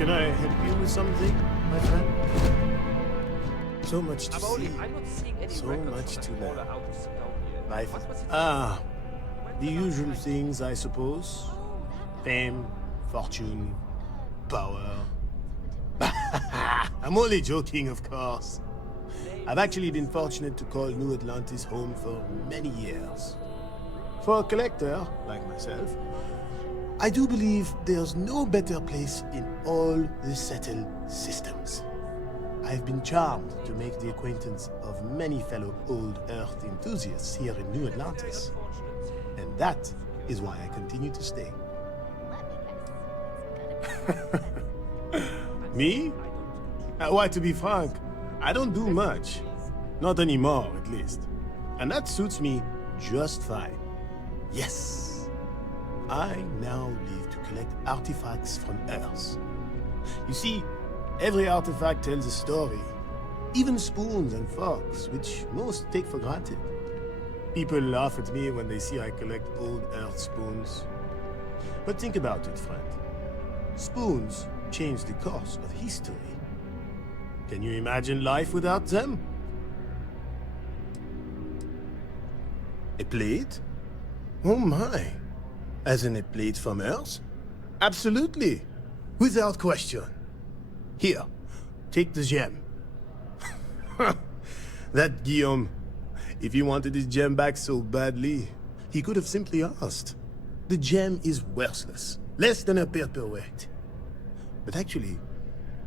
Can I help you with something, my friend? So much to see. I'm not seeing any So records much of to that learn. order out to sit down here. Life. What was it? The usual things, I suppose. Fame, fortune, power. I'm only joking, of course. I've actually been fortunate to call New Atlantis home for many years. For a collector, like myself, I do believe there's no better place in all the settled systems. I've been charmed to make the acquaintance of many fellow old Earth enthusiasts here in New Atlantis. And that is why I continue to stay. Me? Why, to be frank, I don't do much. Not anymore, at least. And that suits me just fine. Yes. I now live to collect artifacts from Earth. You see, every artifact tells a story. Even spoons and forks, which most take for granted. People laugh at me when they see I collect old Earth spoons. But think about it, friend. Spoons change the course of history. Can you imagine life without them? A plate? Oh my. As in a plate from Earth? Absolutely. Without question. Here, take the gem. That Guillaume, if he wanted his gem back so badly, he could have simply asked. The gem is worthless, less than a paperweight. But actually,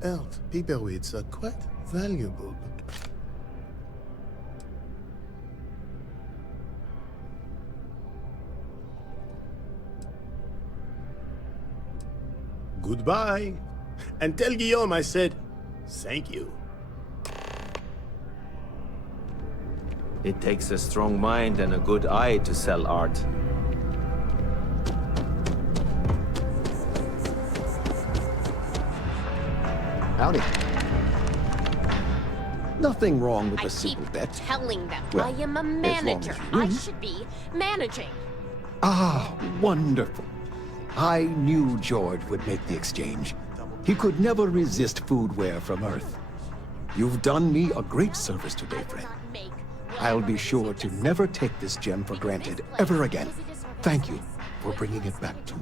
Earth paperweights are quite valuable. Goodbye. And tell Guillaume I said, thank you. It takes a strong mind and a good eye to sell art. Howdy. Nothing wrong with I a keep simple bet. telling them Well, I am a as long manager. as you I win. should be managing. Ah, wonderful. I knew George would make the exchange. He could never resist foodware from Earth. You've done me a great service today, friend. I'll be sure to never take this gem for granted ever again. Thank you for bringing it back to me.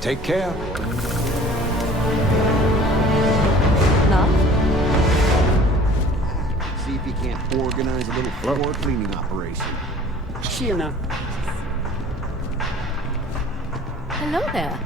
Take care. Love? See if you can't organize a little floor cleaning operation. Sheena. Hello there.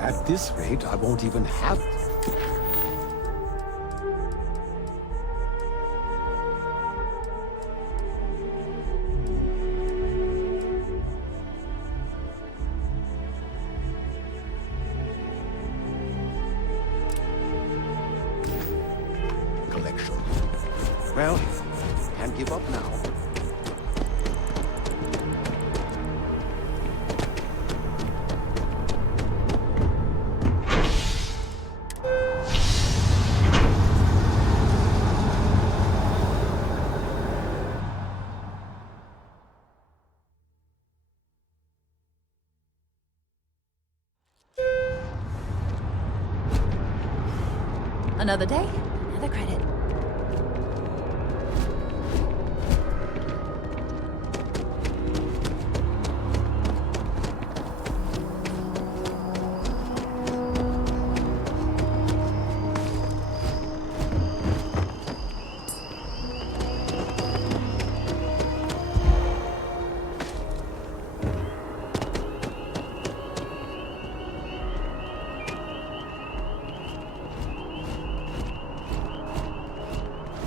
At this rate, I won't even have it. Can't give up now. Another day, another credit.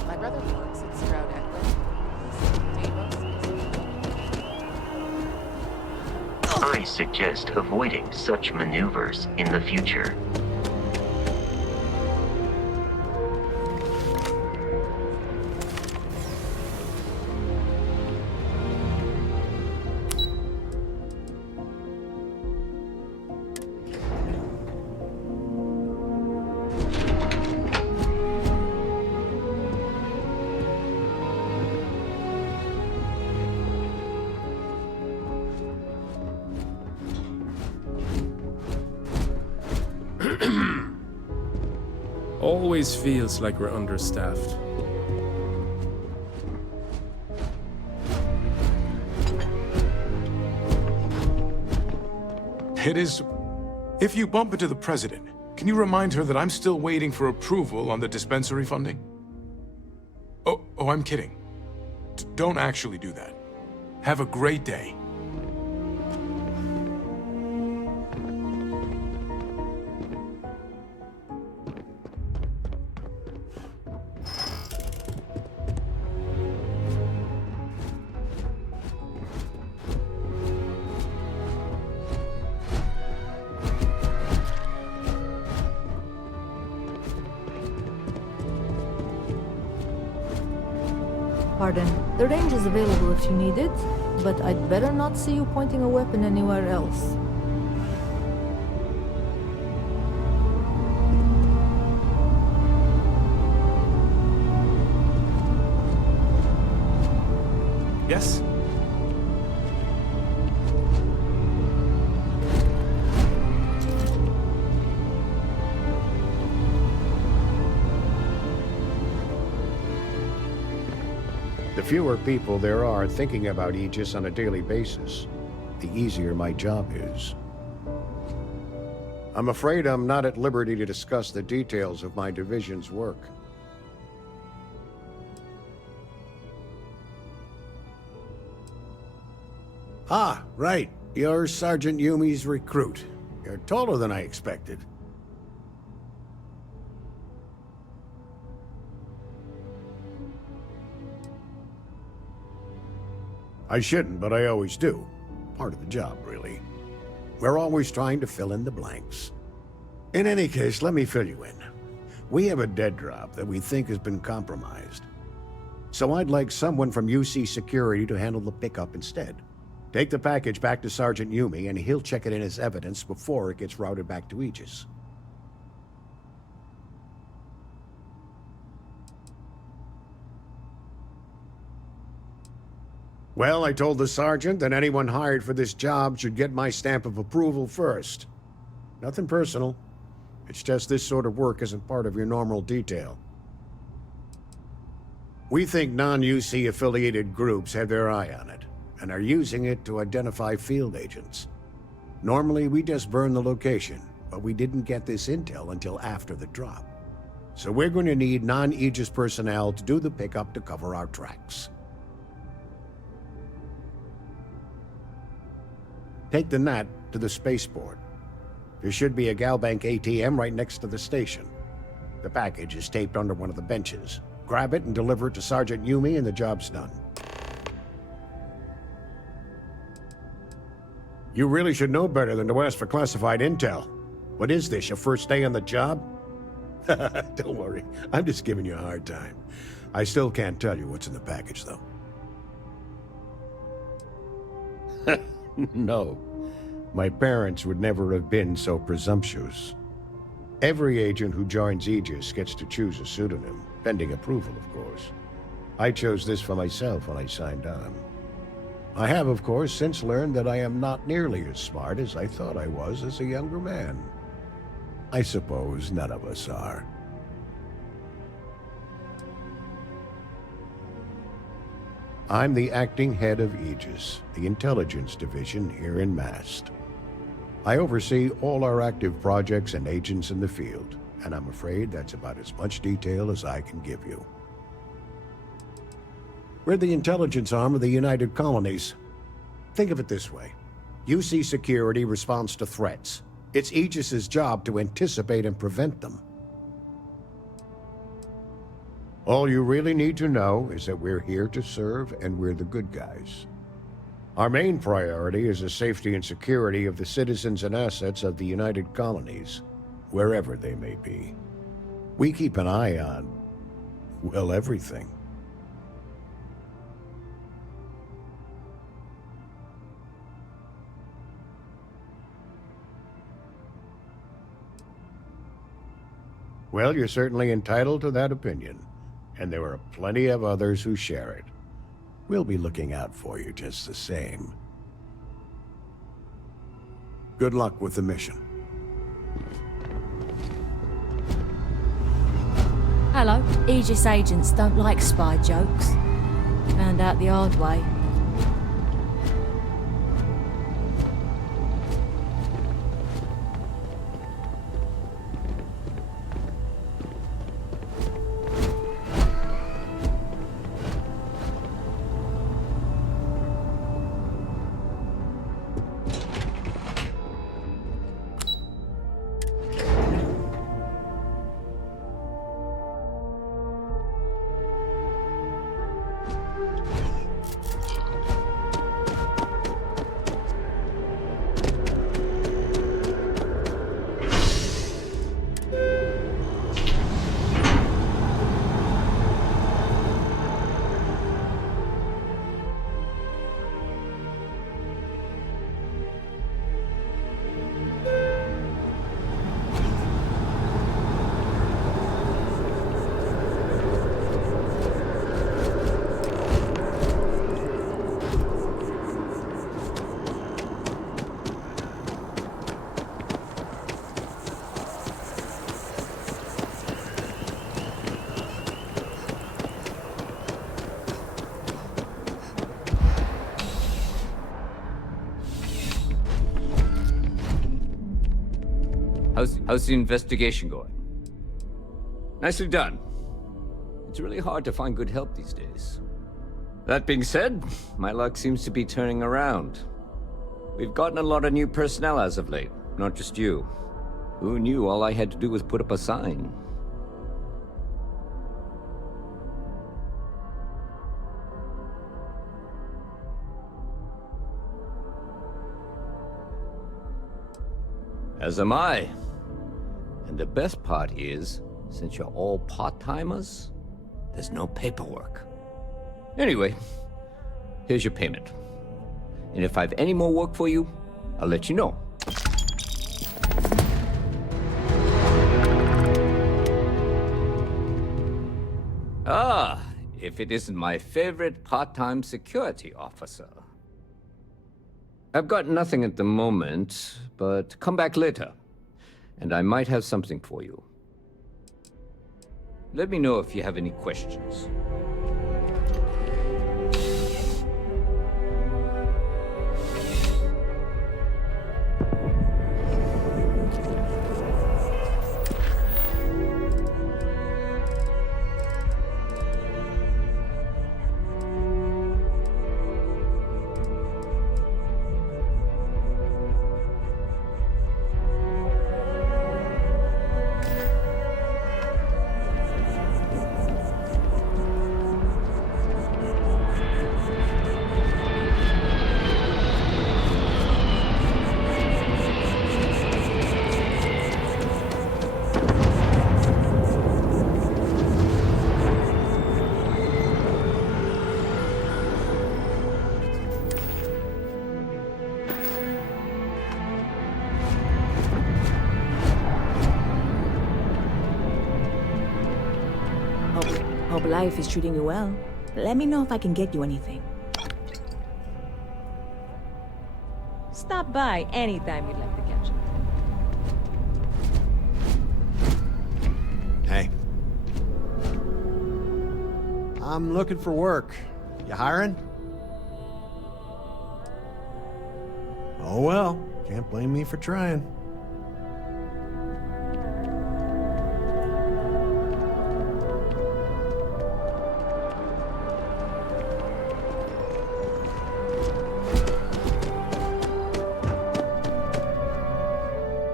My brother works at Stroud Equin. I suggest avoiding such maneuvers in the future. Always feels like we're understaffed. It is... If you bump into the President, can you remind her that I'm still waiting for approval on the dispensary funding? Oh, I'm kidding. Don't actually do that. Have a great day. Pardon. The range is available if you need it, but I'd better not see you pointing a weapon anywhere else. Yes? The fewer people there are thinking about Aegis on a daily basis, the easier my job is. I'm afraid I'm not at liberty to discuss the details of my division's work. Ah, right. You're Sergeant Yumi's recruit. You're taller than I expected. I shouldn't, but I always do. Part of the job, really. We're always trying to fill in the blanks. In any case, let me fill you in. We have a dead drop that we think has been compromised. So I'd like someone from UC Security to handle the pickup instead. Take the package back to Sergeant Yumi, and he'll check it in as evidence before it gets routed back to Aegis. Well, I told the sergeant that anyone hired for this job should get my stamp of approval first. Nothing personal. It's just this sort of work isn't part of your normal detail. We think non-UC affiliated groups have their eye on it, and are using it to identify field agents. Normally, we just burn the location, but we didn't get this intel until after the drop. So we're going to need non-Aegis personnel to do the pickup to cover our tracks. Take the Nat to the spaceport. There should be a Galbank ATM right next to the station. The package is taped under one of the benches. Grab it and deliver it to Sergeant Yumi and the job's done. You really should know better than to ask for classified intel. What is this, your first day on the job? Don't worry, I'm just giving you a hard time. I still can't tell you what's in the package, though. No. My parents would never have been so presumptuous. Every agent who joins Aegis gets to choose a pseudonym, pending approval, of course. I chose this for myself when I signed on. I have, of course, since learned that I am not nearly as smart as I thought I was as a younger man. I suppose none of us are. I'm the acting head of Aegis, the intelligence division here in Mast. I oversee all our active projects and agents in the field, and I'm afraid that's about as much detail as I can give you. We're the intelligence arm of the United Colonies. Think of it this way. UC Security responds to threats. It's Aegis's job to anticipate and prevent them. All you really need to know is that we're here to serve, and we're the good guys. Our main priority is the safety and security of the citizens and assets of the United Colonies, wherever they may be. We keep an eye on, well, everything. Well, you're certainly entitled to that opinion, and there are plenty of others who share it. We'll be looking out for you just the same. Good luck with the mission. Hello. Aegis agents don't like spy jokes. Found out the hard way. How's the investigation going? Nicely done. It's really hard to find good help these days. That being said, my luck seems to be turning around. We've gotten a lot of new personnel as of late, not just you. Who knew all I had to do was put up a sign? As am I. And the best part is, since you're all part-timers, there's no paperwork. Anyway, here's your payment. And if I have any more work for you, I'll let you know. Ah, if it isn't my favorite part-time security officer. I've got nothing at the moment, but come back later, and I might have something for you. Let me know if you have any questions. wife is treating you well. Let me know if I can get you anything. Stop by anytime you'd like to catch up. Hey. I'm looking for work. You hiring? Oh well, can't blame me for trying.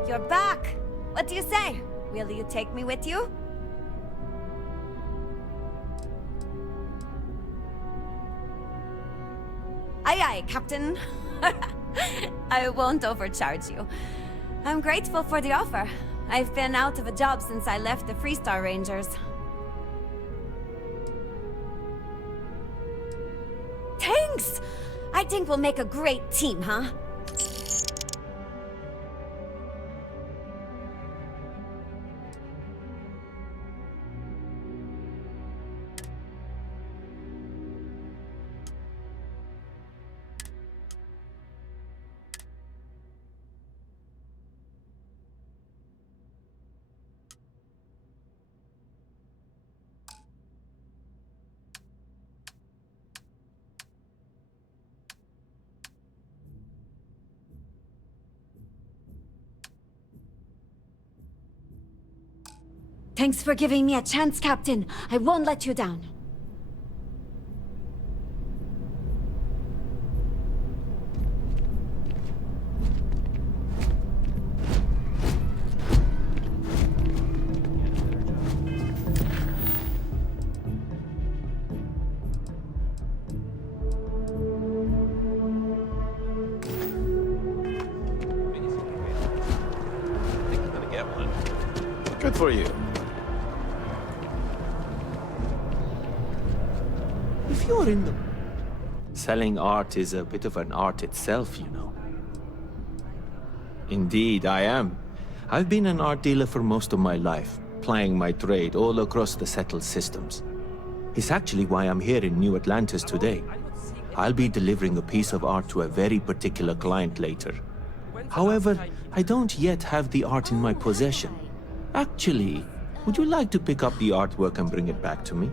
You're back! What do you say? Will you take me with you? Aye aye, Captain. I won't overcharge you. I'm grateful for the offer. I've been out of a job since I left the Freestar Rangers. Thanks! I think we'll make a great team, huh? Thanks for giving me a chance, Captain. I won't let you down. Good for you. If you're in the... Selling art is a bit of an art itself, you know. Indeed, I am. I've been an art dealer for most of my life, plying my trade all across the settled systems. It's actually why I'm here in New Atlantis today. I'll be delivering a piece of art to a very particular client later. However, I don't yet have the art in my possession. Actually, would you like to pick up the artwork and bring it back to me?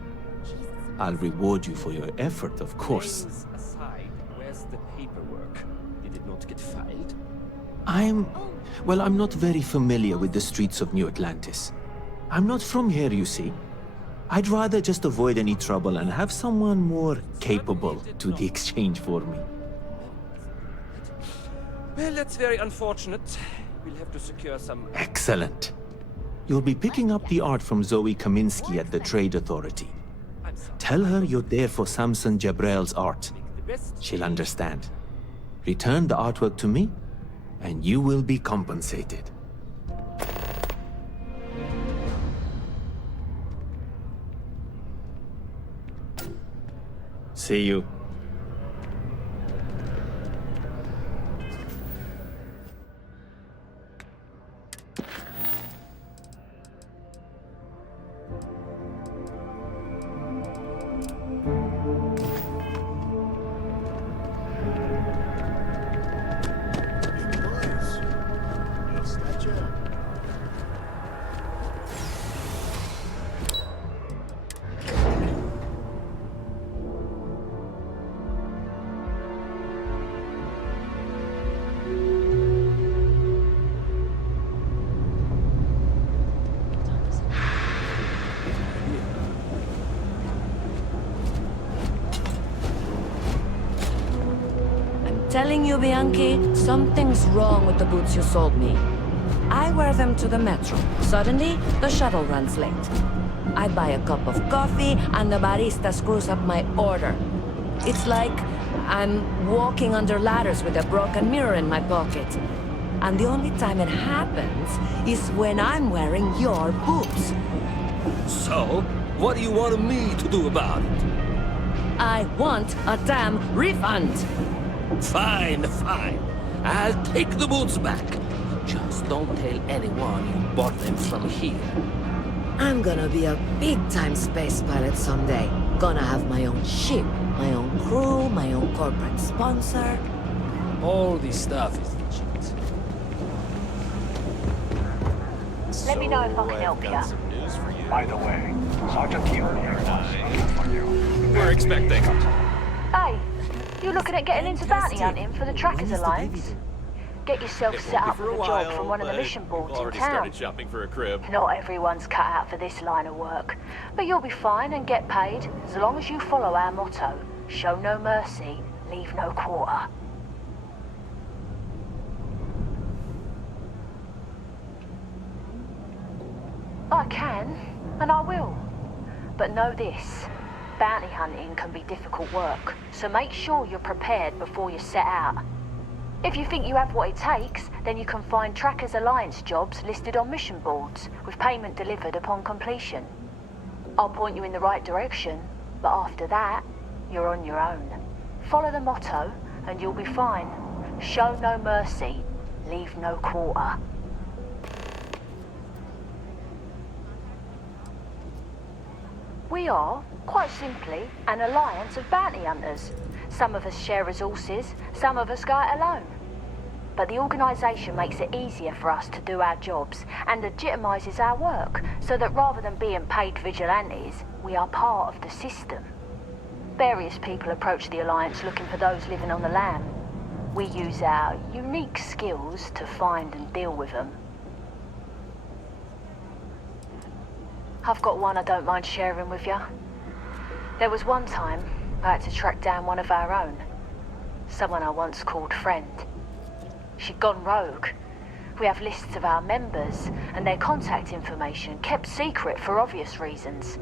I'll reward you for your effort, of course. Aside, where's the paperwork? Did it not get filed? Well, I'm not very familiar with the streets of New Atlantis. I'm not from here, you see. I'd rather just avoid any trouble and have someone more capable do the exchange for me. Well, that's very unfortunate. We'll have to secure some... Excellent. You'll be picking up the art from Zoe Kaminsky at the Trade Authority. Tell her you're there for Samson Jabrel's art. She'll understand. Return the artwork to me, and you will be compensated. See you. Telling you, Bianchi, something's wrong with the boots you sold me. I wear them to the metro. Suddenly, the shuttle runs late. I buy a cup of coffee, and the barista screws up my order. It's like I'm walking under ladders with a broken mirror in my pocket. And the only time it happens is when I'm wearing your boots. So, what do you want me to do about it? I want a damn refund! Fine, fine. I'll take the boots back. Just don't tell anyone you bought them from here. I'm gonna be a big-time space pilot someday. Gonna have my own ship, my own crew, my own corporate sponsor. All this stuff is legit. Let me know if I can help you. By the way, Sergeant Hugh here wants to hear from you. We're expecting. Hey, you looking at getting into bounty hunting for the Trackers Alliance? Get yourself set up with a job from one of the mission boards in town. Shopping for a crib. Not everyone's cut out for this line of work, but you'll be fine and get paid as long as you follow our motto: show no mercy, leave no quarter. I can, and I will. But know this, bounty hunting can be difficult work, so make sure you're prepared before you set out. If you think you have what it takes, then you can find Trackers Alliance jobs listed on mission boards, with payment delivered upon completion. I'll point you in the right direction, but after that, you're on your own. Follow the motto, and you'll be fine. Show no mercy, leave no quarter. We are, quite simply, an alliance of bounty hunters. Some of us share resources, some of us go it alone. But the organisation makes it easier for us to do our jobs and legitimises our work, so that rather than being paid vigilantes, we are part of the system. Various people approach the alliance looking for those living on the lam. We use our unique skills to find and deal with them. I've got one I don't mind sharing with you. There was one time I had to track down one of our own. Someone I once called friend. She'd gone rogue. We have lists of our members and their contact information kept secret for obvious reasons.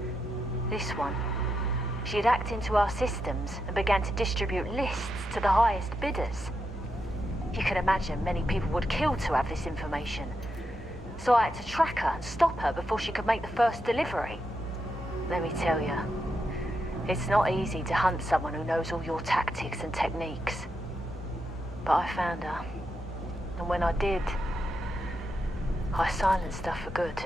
This one, she'd hacked into our systems and began to distribute lists to the highest bidders. You can imagine many people would kill to have this information. So I had to track her and stop her before she could make the first delivery. Let me tell you, it's not easy to hunt someone who knows all your tactics and techniques. But I found her, and when I did, I silenced her for good.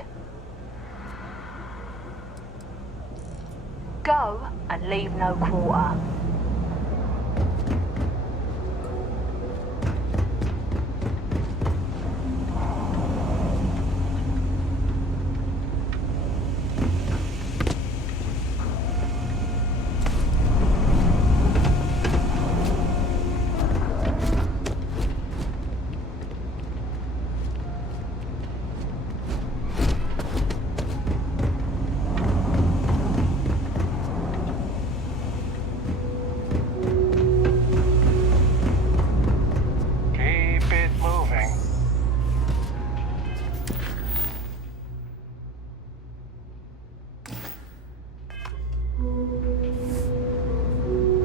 Go and leave no quarter.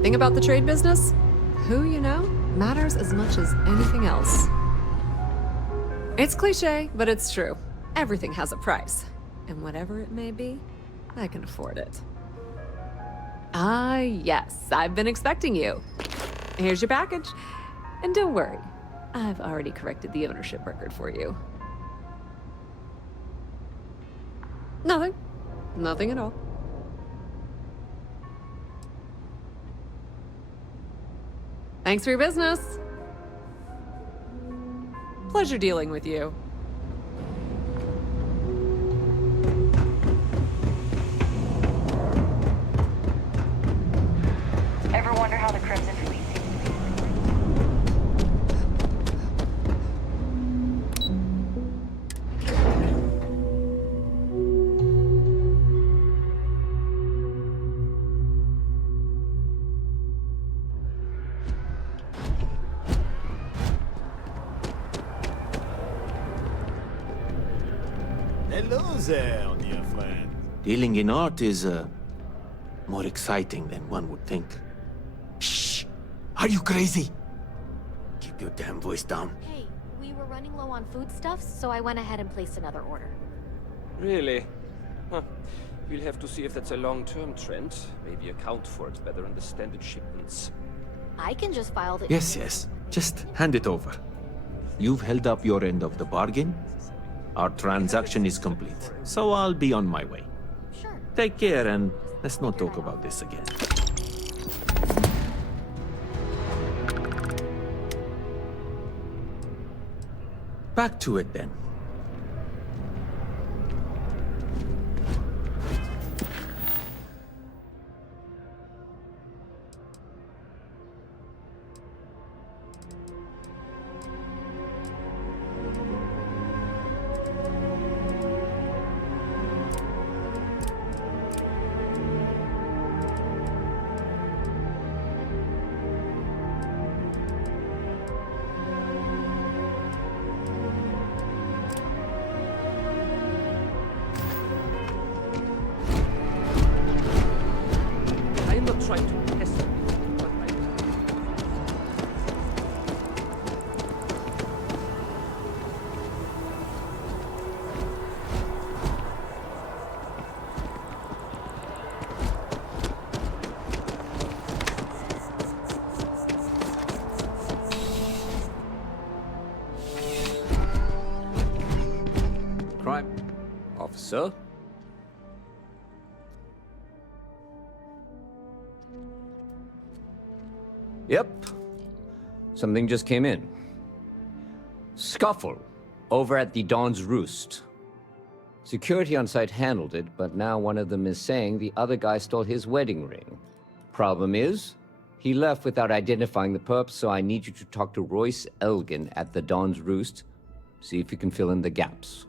Thing about the trade business? Who you know matters as much as anything else. It's cliche, but it's true. Everything has a price. And whatever it may be, I can afford it. Ah, yes, I've been expecting you. Here's your package. And don't worry, I've already corrected the ownership record for you. Nothing. Nothing at all. Thanks for your business. Pleasure dealing with you. Ever wonder how the Crimson Fleet seems to be? Hello there, dear friend. Dealing in art is, more exciting than one would think. Shh! Are you crazy? Keep your damn voice down. Hey, we were running low on foodstuffs, so I went ahead and placed another order. Really? Huh. We'll have to see if that's a long-term trend. Maybe account for it better in the standard shipments. I can just file the... Yes. Just hand it over. You've held up your end of the bargain. Our transaction is complete, so I'll be on my way. Sure. Take care, and let's not talk about this again. Back to it, then. I'm not trying to test you, but Crime officer? Yep. Something just came in. Scuffle over at the Dawn's Roost. Security on site handled it, but now one of them is saying the other guy stole his wedding ring. Problem is, he left without identifying the perp, so I need you to talk to Royce Elgin at the Dawn's Roost. See if you can fill in the gaps.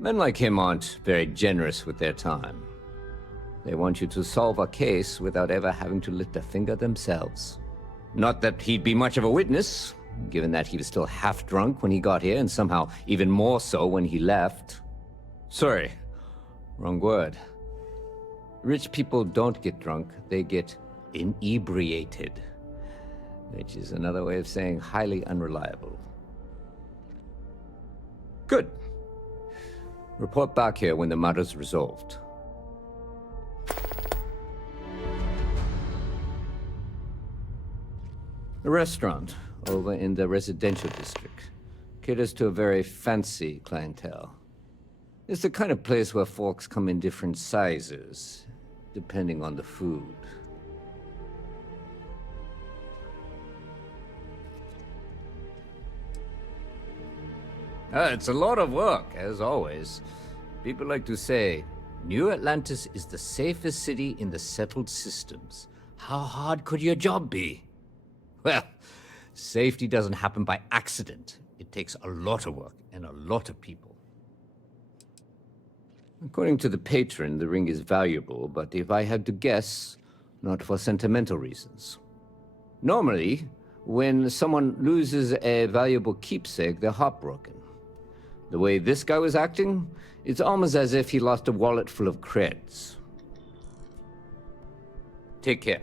Men like him aren't very generous with their time. They want you to solve a case without ever having to lift a finger themselves. Not that he'd be much of a witness, given that he was still half drunk when he got here and somehow even more so when he left. Sorry, wrong word. Rich people don't get drunk, they get inebriated. Which is another way of saying highly unreliable. Good. Report back here when the matter's resolved. The restaurant, over in the residential district, caters to a very fancy clientele. It's the kind of place where folks come in different sizes, depending on the food. It's a lot of work, as always. People like to say, New Atlantis is the safest city in the settled systems. How hard could your job be? Well, safety doesn't happen by accident. It takes a lot of work and a lot of people. According to the patron, the ring is valuable, but if I had to guess, not for sentimental reasons. Normally, when someone loses a valuable keepsake, they're heartbroken. The way this guy was acting, it's almost as if he lost a wallet full of creds. Take care.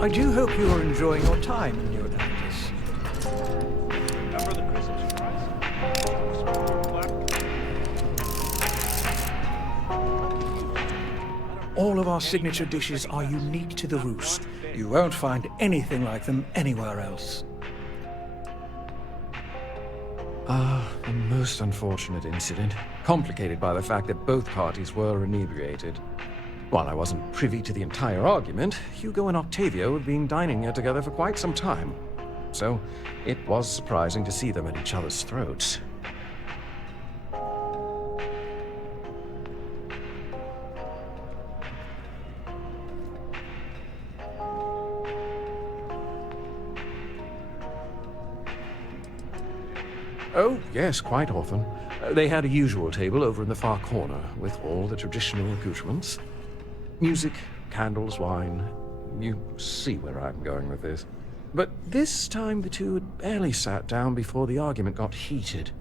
I do hope you are enjoying your time in New Atlantis. All of our signature dishes are unique to the Roost. You won't find anything like them anywhere else. A most unfortunate incident, complicated by the fact that both parties were inebriated. While I wasn't privy to the entire argument, Hugo and Octavio had been dining here together for quite some time. So, it was surprising to see them at each other's throats. Oh, yes, quite often. They had a usual table over in the far corner, with all the traditional accoutrements. Music, candles, wine. You see where I'm going with this. But this time the two had barely sat down before the argument got heated.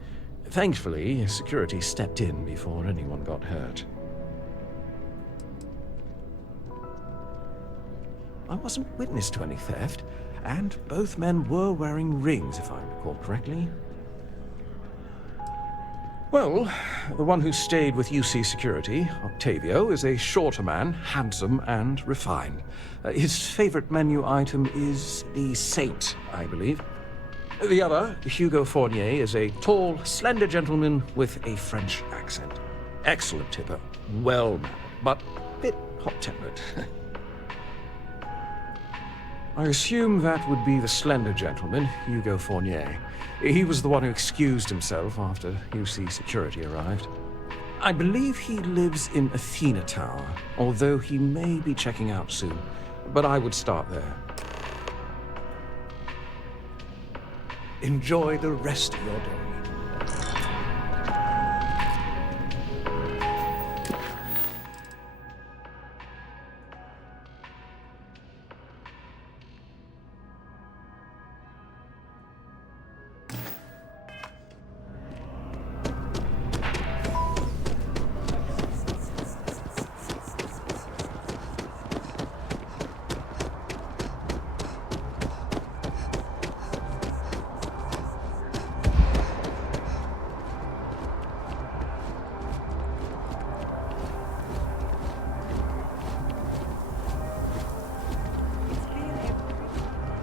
Thankfully, security stepped in before anyone got hurt. I wasn't witness to any theft, and both men were wearing rings, if I recall correctly. Well, the one who stayed with UC Security, Octavio, is a shorter man, handsome and refined. His favorite menu item is the Saint, I believe. The other, Hugo Fournier, is a tall, slender gentleman with a French accent. Excellent tipper, well-mannered, but a bit hot-tempered. I assume that would be the slender gentleman, Hugo Fournier. He was the one who excused himself after UC Security arrived. I believe he lives in Athena Tower, although he may be checking out soon. But I would start there. Enjoy the rest of your day.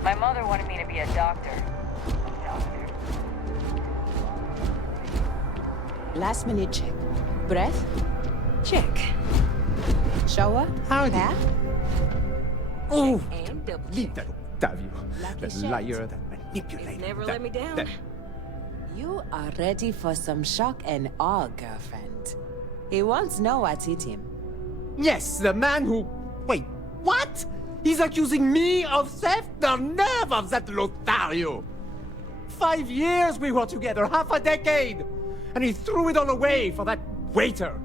My mother wanted me to be a doctor. Last minute check. Breath? Check. Shower? Bath? Oh, leave that Octavio. That liar, that manipulator. Never that, let me down. That... You are ready for some shock and awe, girlfriend. He wants to know what hit him. Yes, the man who... Wait, what? He's accusing me of theft? The nerve of that Lothario! 5 years we were together, half a decade! And he threw it all away for that waiter!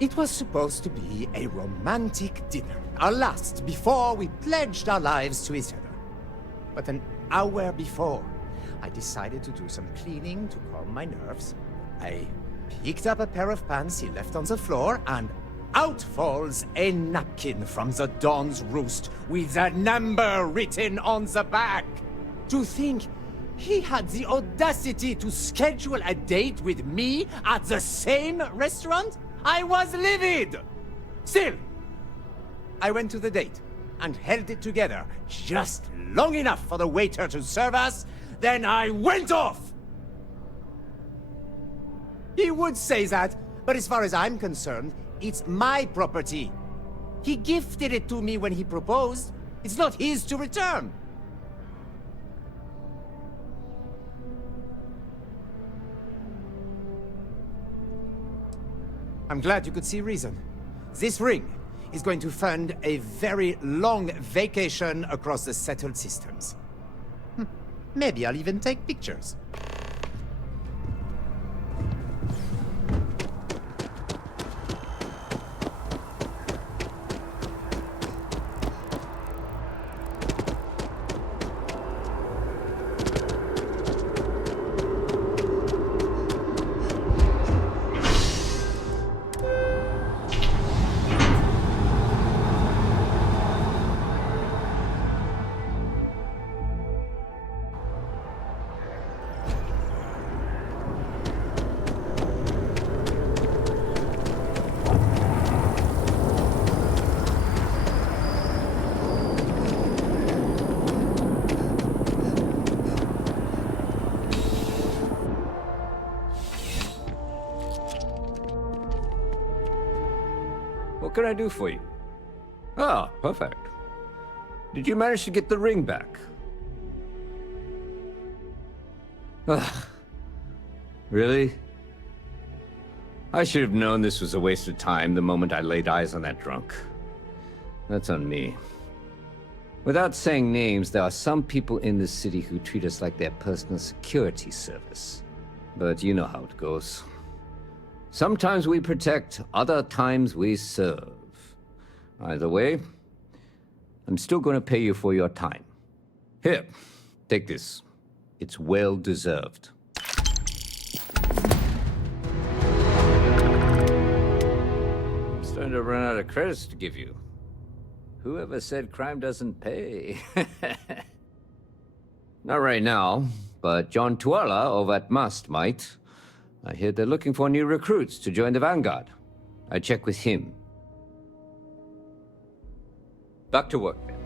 It was supposed to be a romantic dinner, our last before we pledged our lives to each other. But an hour before, I decided to do some cleaning to calm my nerves. I picked up a pair of pants he left on the floor, and out falls a napkin from the Don's roost with a number written on the back. To think he had the audacity to schedule a date with me at the same restaurant? I was livid! Still, I went to the date and held it together just long enough for the waiter to serve us, then I went off! He would say that, but as far as I'm concerned, it's my property. He gifted it to me when he proposed. It's not his to return. I'm glad you could see reason. This ring is going to fund a very long vacation across the settled systems. Maybe I'll even take pictures. What can I do for you? Ah, perfect. Did you manage to get the ring back? Ugh. Really? I should have known this was a waste of time the moment I laid eyes on that drunk. That's on me. Without saying names, there are some people in this city who treat us like their personal security service. But you know how it goes. Sometimes we protect, other times we serve. Either way, I'm still going to pay you for your time. Here, take this. It's well deserved. I'm starting to run out of credits to give you. Whoever said crime doesn't pay? Not right now, but John Tuala over at Must might. I hear they're looking for new recruits to join the Vanguard. I check with him. Back to work then.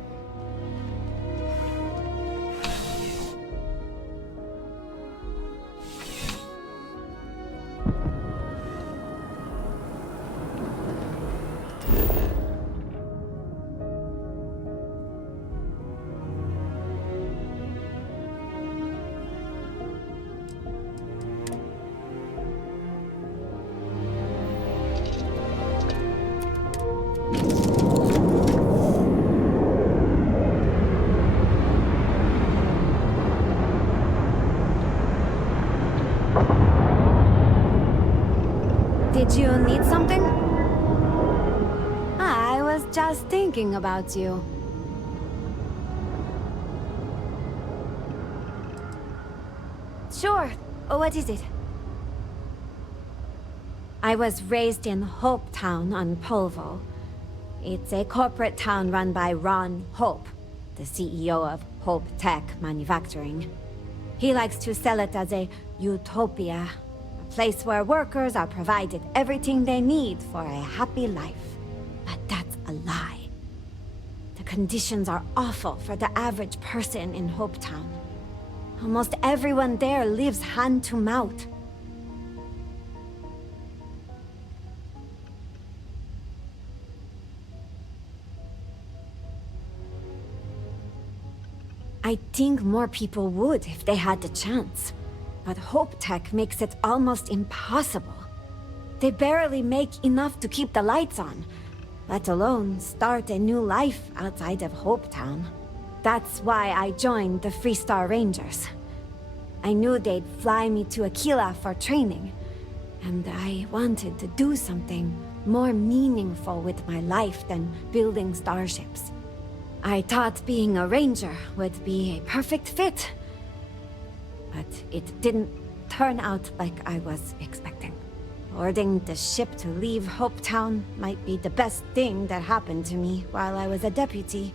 Did you need something? I was just thinking about you. Sure. What is it? I was raised in Hope Town on Polvo. It's a corporate town run by Ron Hope, the CEO of Hope Tech Manufacturing. He likes to sell it as a utopia. A place where workers are provided everything they need for a happy life. But that's a lie. The conditions are awful for the average person in Hope Town. Almost everyone there lives hand to mouth. I think more people would if they had the chance. But Hope Tech makes it almost impossible. They barely make enough to keep the lights on, let alone start a new life outside of Hope Town. That's why I joined the Freestar Rangers. I knew they'd fly me to Aquila for training, and I wanted to do something more meaningful with my life than building starships. I thought being a ranger would be a perfect fit, but it didn't turn out like I was expecting. Boarding the ship to leave Hope Town might be the best thing that happened to me while I was a deputy.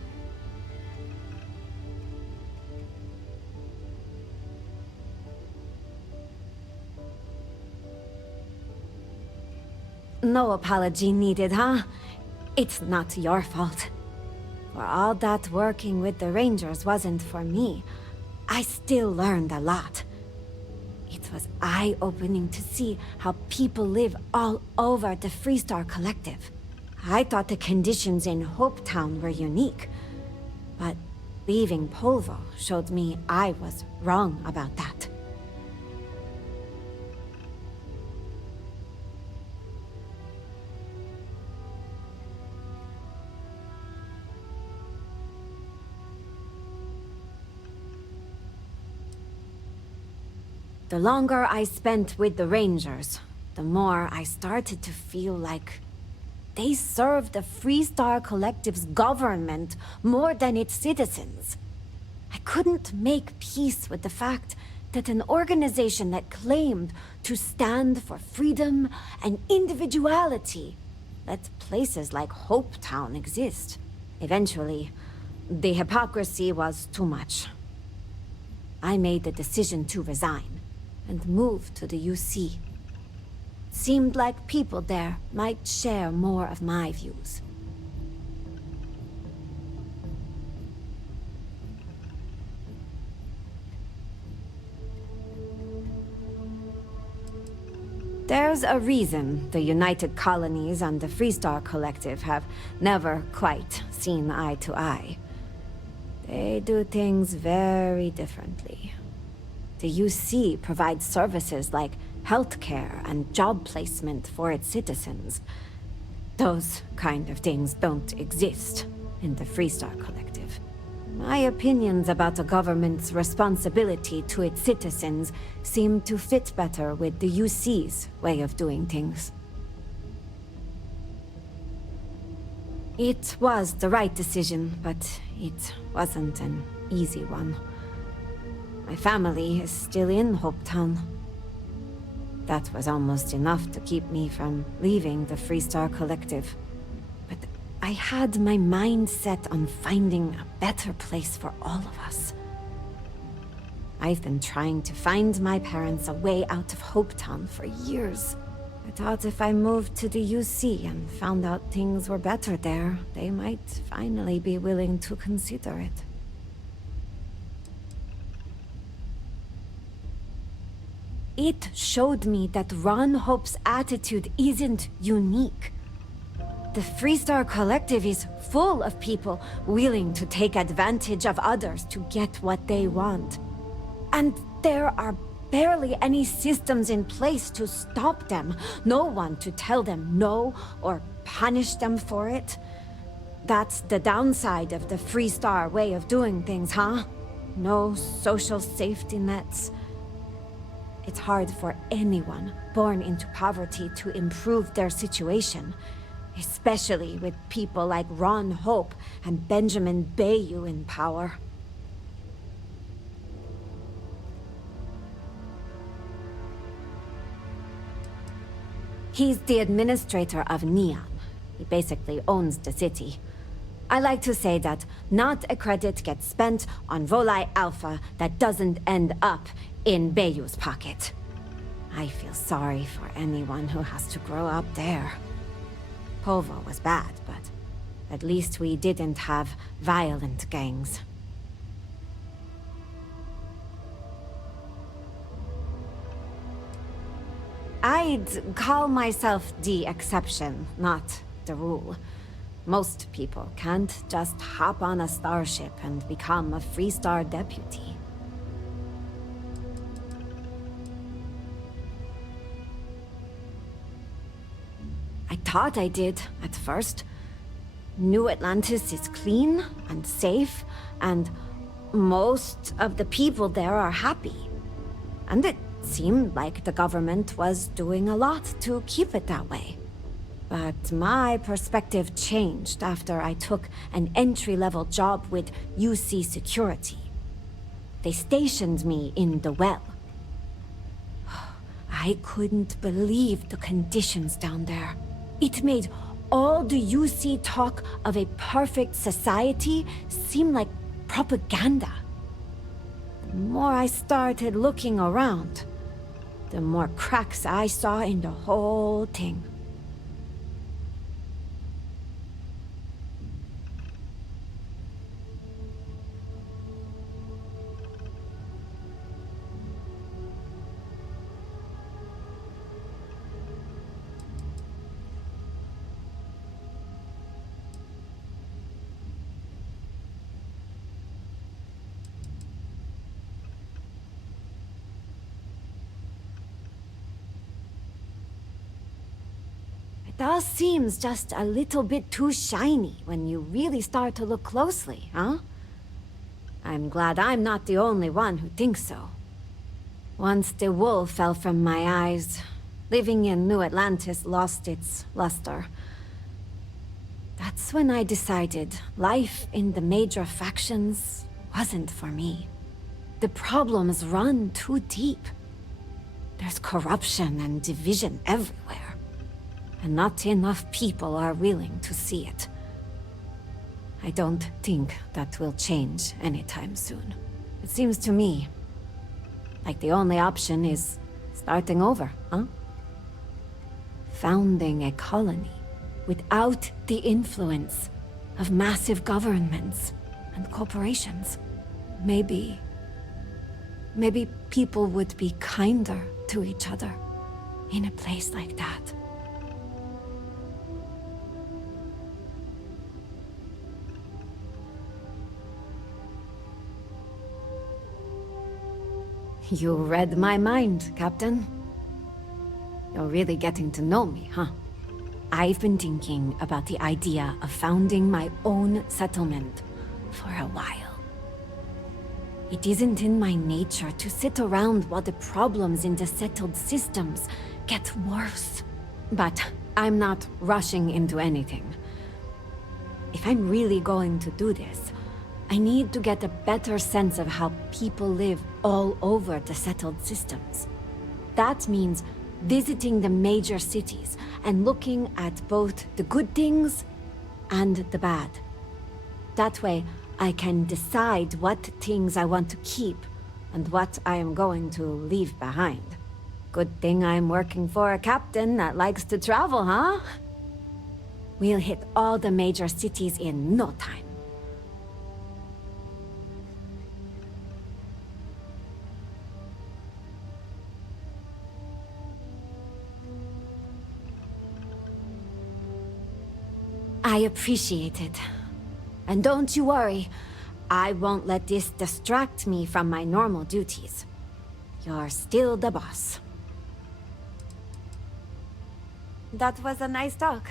No apology needed, huh? It's not your fault. For all that working with the Rangers wasn't for me, I still learned a lot. It was eye-opening to see how people live all over the Freestar Collective. I thought the conditions in Hope Town were unique, but leaving Polvo showed me I was wrong about that. The longer I spent with the Rangers, the more I started to feel like they serve the Freestar Collective's government more than its citizens. I couldn't make peace with the fact that an organization that claimed to stand for freedom and individuality let places like Hope Town exist. Eventually, the hypocrisy was too much. I made the decision to resign and moved to the UC. Seemed like people there might share more of my views. There's a reason the United Colonies and the Freestar Collective have never quite seen eye to eye. They do things very differently. The UC provides services like healthcare and job placement for its citizens. Those kind of things don't exist in the Freestar Collective. My opinions about the government's responsibility to its citizens seem to fit better with the UC's way of doing things. It was the right decision, but it wasn't an easy one. My family is still in Hopetown. That was almost enough to keep me from leaving the Freestar Collective. But I had my mind set on finding a better place for all of us. I've been trying to find my parents a way out of Hopetown for years. I thought if I moved to the UC and found out things were better there, they might finally be willing to consider it. It showed me that Ron Hope's attitude isn't unique. The Freestar Collective is full of people willing to take advantage of others to get what they want. And there are barely any systems in place to stop them. No one to tell them no or punish them for it. That's the downside of the Freestar way of doing things, huh? No social safety nets. It's hard for anyone born into poverty to improve their situation, especially with people like Ron Hope and Benjamin Bayou in power. He's the administrator of Neon. He basically owns the city. I like to say that not a credit gets spent on Volii Alpha that doesn't end up in Bayou's pocket. I feel sorry for anyone who has to grow up there. Povo was bad, but at least we didn't have violent gangs. I'd call myself the exception, not the rule. Most people can't just hop on a starship and become a Freestar deputy. I thought I did, at first. New Atlantis is clean and safe, and most of the people there are happy. And it seemed like the government was doing a lot to keep it that way. But my perspective changed after I took an entry-level job with UC Security. They stationed me in the well. I couldn't believe the conditions down there. It made all the UC talk of a perfect society seem like propaganda. The more I started looking around, the more cracks I saw in the whole thing. It all seems just a little bit too shiny when you really start to look closely, huh? I'm glad I'm not the only one who thinks so. Once the wool fell from my eyes, living in New Atlantis lost its luster. That's when I decided life in the major factions wasn't for me. The problems run too deep. There's corruption and division everywhere. And not enough people are willing to see it. I don't think that will change anytime soon. It seems to me like the only option is starting over, huh? Founding a colony without the influence of massive governments and corporations. Maybe people would be kinder to each other. in a place like that. You read my mind, Captain. You're really getting to know me, huh? I've been thinking about the idea of founding my own settlement for a while. It isn't in my nature to sit around while the problems in the settled systems get worse. But I'm not rushing into anything. If I'm really going to do this, I need to get a better sense of how people live all over the settled systems. That means visiting the major cities and looking at both the good things and the bad. That way, I can decide what things I want to keep and what I am going to leave behind. Good thing I'm working for a captain that likes to travel, huh? We'll hit all the major cities in no time. I appreciate it. And don't you worry, I won't let this distract me from my normal duties. You're still the boss. That was a nice talk.